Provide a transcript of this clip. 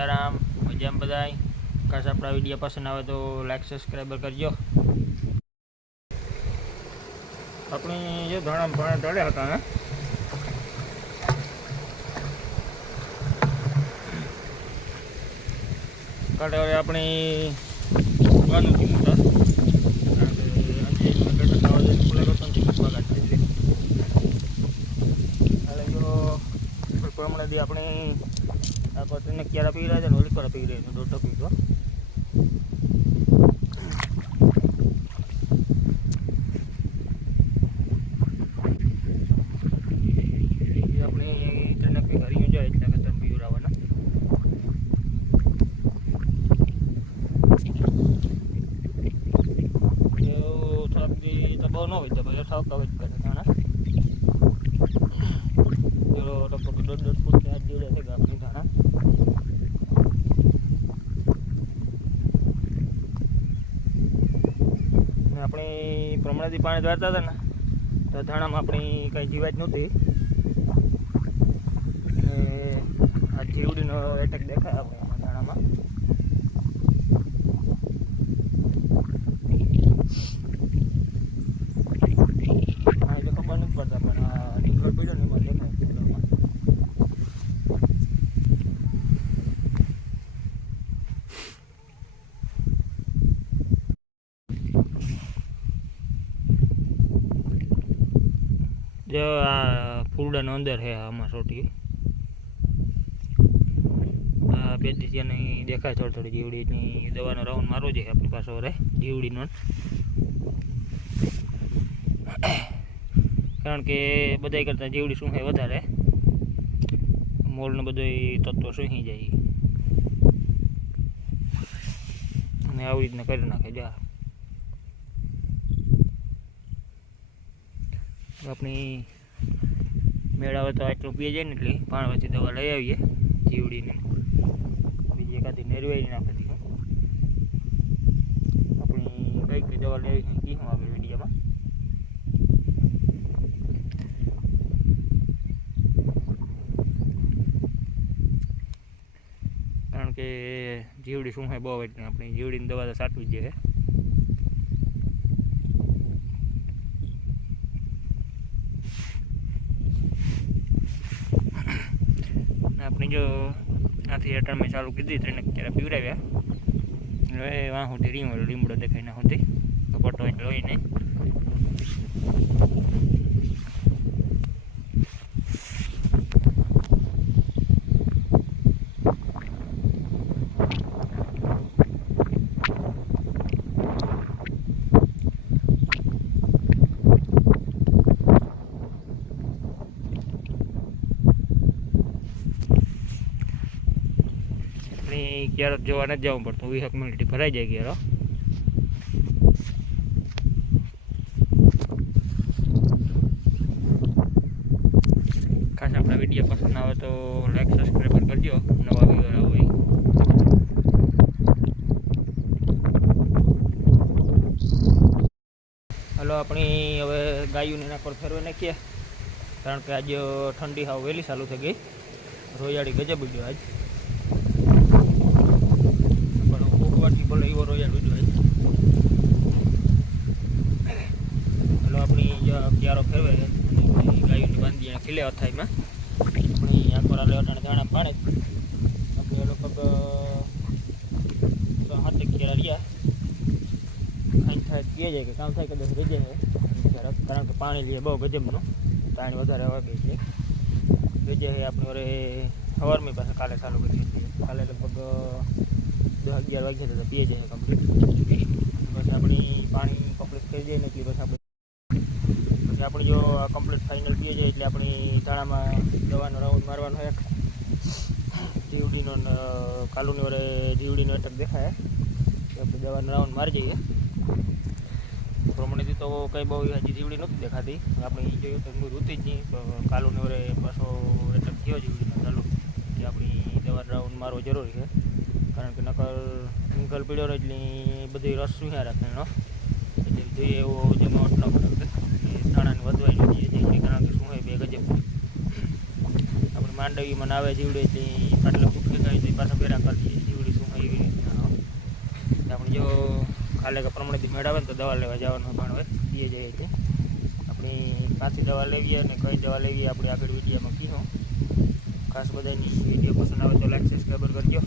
રામ રામ સીતારામ, મજામાં બધાય? કાશ આપણા વીડિયો પસંદ આવે તો લાઈક સબસ્ક્રાઈબર કરજો. આપણે જો ધણા ભણા ચડ્યા હતા ને કાલે આપણે વાનું થી મોટા કારણ કે આજે ગટર લાવવા જઈને ખુલ્લા કરતો નથી પગાર થઈ જાય હાલે જો પ્રમાણે દી આપણે પત્રીને ક્યારે પી રહ્યા છે ને ઓલી પર પી રહ્યા છે, દોઢો પીધો એ આપણે ટ્રેન પી હરિયું જાય એટલે ખતર પીવું આવવાના એવું થોડાક દી તો બહુ ન હોય તો પછી ઠાવકા જ કરે જાણે જો લગભગ દોઢ દોઢ ફૂટ ત્યાં જોડે છે ગામની ધાણા ને આપણે પાણી દ્વારતા હતા ને, તો ધાણામાં આપણી કાંઈ જીવાત નહોતી. આ જીવડીનો એટેક દેખાય. આપણે આમાં ધાણામાં હા એ તો ખબર નથી પડતા પણ આ નીકળ પડ્યો ને એમાં દેખાય ફોટોમાં. જો આ ફૂલડાનો અંદર છે આમાં સોટી. આ બે દિશિયાની દેખાય થોડી થોડી જીવડીની દવાનો રાઉન્ડ મારવો છે આપણી પાસે હવે જીવડીનો કારણ કે બધાય કરતાં જીવડી શું છે વધારે. મોલને બધું તત્વો સૂહી જાય. અને આવી રીતના કરી નાખે, જા. આપણી મેળાવે તો આટલું પીએ જાય ને એટલે પાણ વચ્ચે દવા લઈ આવીએ જીવડીને. બીજી એકાદી નેરવાઈ નાખી આપણી કઈ કઈ દવા લઈ છે કીધું આગળ વિડીયોમાં. કારણ કે જીવડી શું હોય બહુ એટલે આપણી જીવડીની દવા તો સાટવી જ છે. આપણે જો આથી અટાણમાં ચાલુ કીધી ત્રણે ક્યારે પીવડાવ્યા. હવે વાં સુધી રીંગો લીમડો દેખાય ના સુધી. કપટો એટલે હોય આપણે જોવા નથી જવું પડતું. વીસ મિનિટ ભરાઈ જાય ક્યારો. ખાસ આપણા વીડિયો પસંદ આવે તો લાઈક સબસ્ક્રાઈબર કરજો. નવા વીડિયો હોય. હલો, આપણી હવે ગાયોને એના પર ફેરવે નાખીએ. કારણ કે આજે ઠંડી હાવ વહેલી ચાલુ થઈ ગઈ. રોયાળી ગજબ ગયો આજ. પણ ઉગવાથી એવો રોયા આજ હલો, આપણી ક્યારો ફેરવે ગાયોની બાંધી ખીલે અથાઈમાં આપણી આખો રાલે અટાણે દાણા પાડે. આપણે લગભગ હાથે ખેડા રહ્યા. ખાઈને થાય કહે જાય કે કામ થાય કદાચ રજે છે ક્યારેક કારણ કે પાણી લઈએ બહુ ગજબનું. પાણી વધારે વાગે છે રજે છે આપણે વરે સવારમાં પાસે કાલે ચાલુ કરીએ છીએ. કાલે લગભગ દસ અગિયાર વાગ્યા તો પીએ જાય કમ્પ્લીટ પછી આપણી પાણી કમ્પ્લીટ કરી દઈએ ને એટલે પછી આપણે પછી આપણે જો કમ્પ્લીટ ફાઇનલ પીએ જાય એટલે આપણી તાળામાં દવાનો રાઉન્ડ મારવાનો એક જીવડીનો કાલુની વરે જીવડીનો અટક દેખાય. આપણે દવાનો રાઉન્ડ મારી જઈએ. પ્રમાણેથી તો કંઈ બહુ હજી જીવડી નથી દેખાતી. આપણે જોયું તો ઋતિ જ નહીં કાલુની વરે પાછો અટક થયો જીવડીનો ચાલુ. એટલે આપણી દવાનો રાઉન્ડ મારવો જરૂરી છે. કારણ કે નકર સિંગલ પીડ્યો રહે એટલે બધી રસ સુયા રાખે એનો એટલે જોઈએ એવો જમાવટ ન કરે. કે ધાણાને વધવાય ન જોઈએ કારણ કે શું હોય, બે ગજબ આપણે માંડવીમાં આવે જીવડે એટલે આટલા ફૂટ કે તો પાછા ભેરા કરી જીવડી શું હોય એવી રીતના આપણે જો કાલે કે પ્રમાણેથી મેળવે ને તો દવા લેવા જવાનું પણ હોય એ જાય એટલે. આપણી પાછી દવા લેવી અને કઈ દવા લેવી આપણે આગળ વિડીયોમાં કીધું. ખાસ બધાની વીડિયો પસંદ આવે તો લાઈક સબસ્ક્રાઈબર કરજો.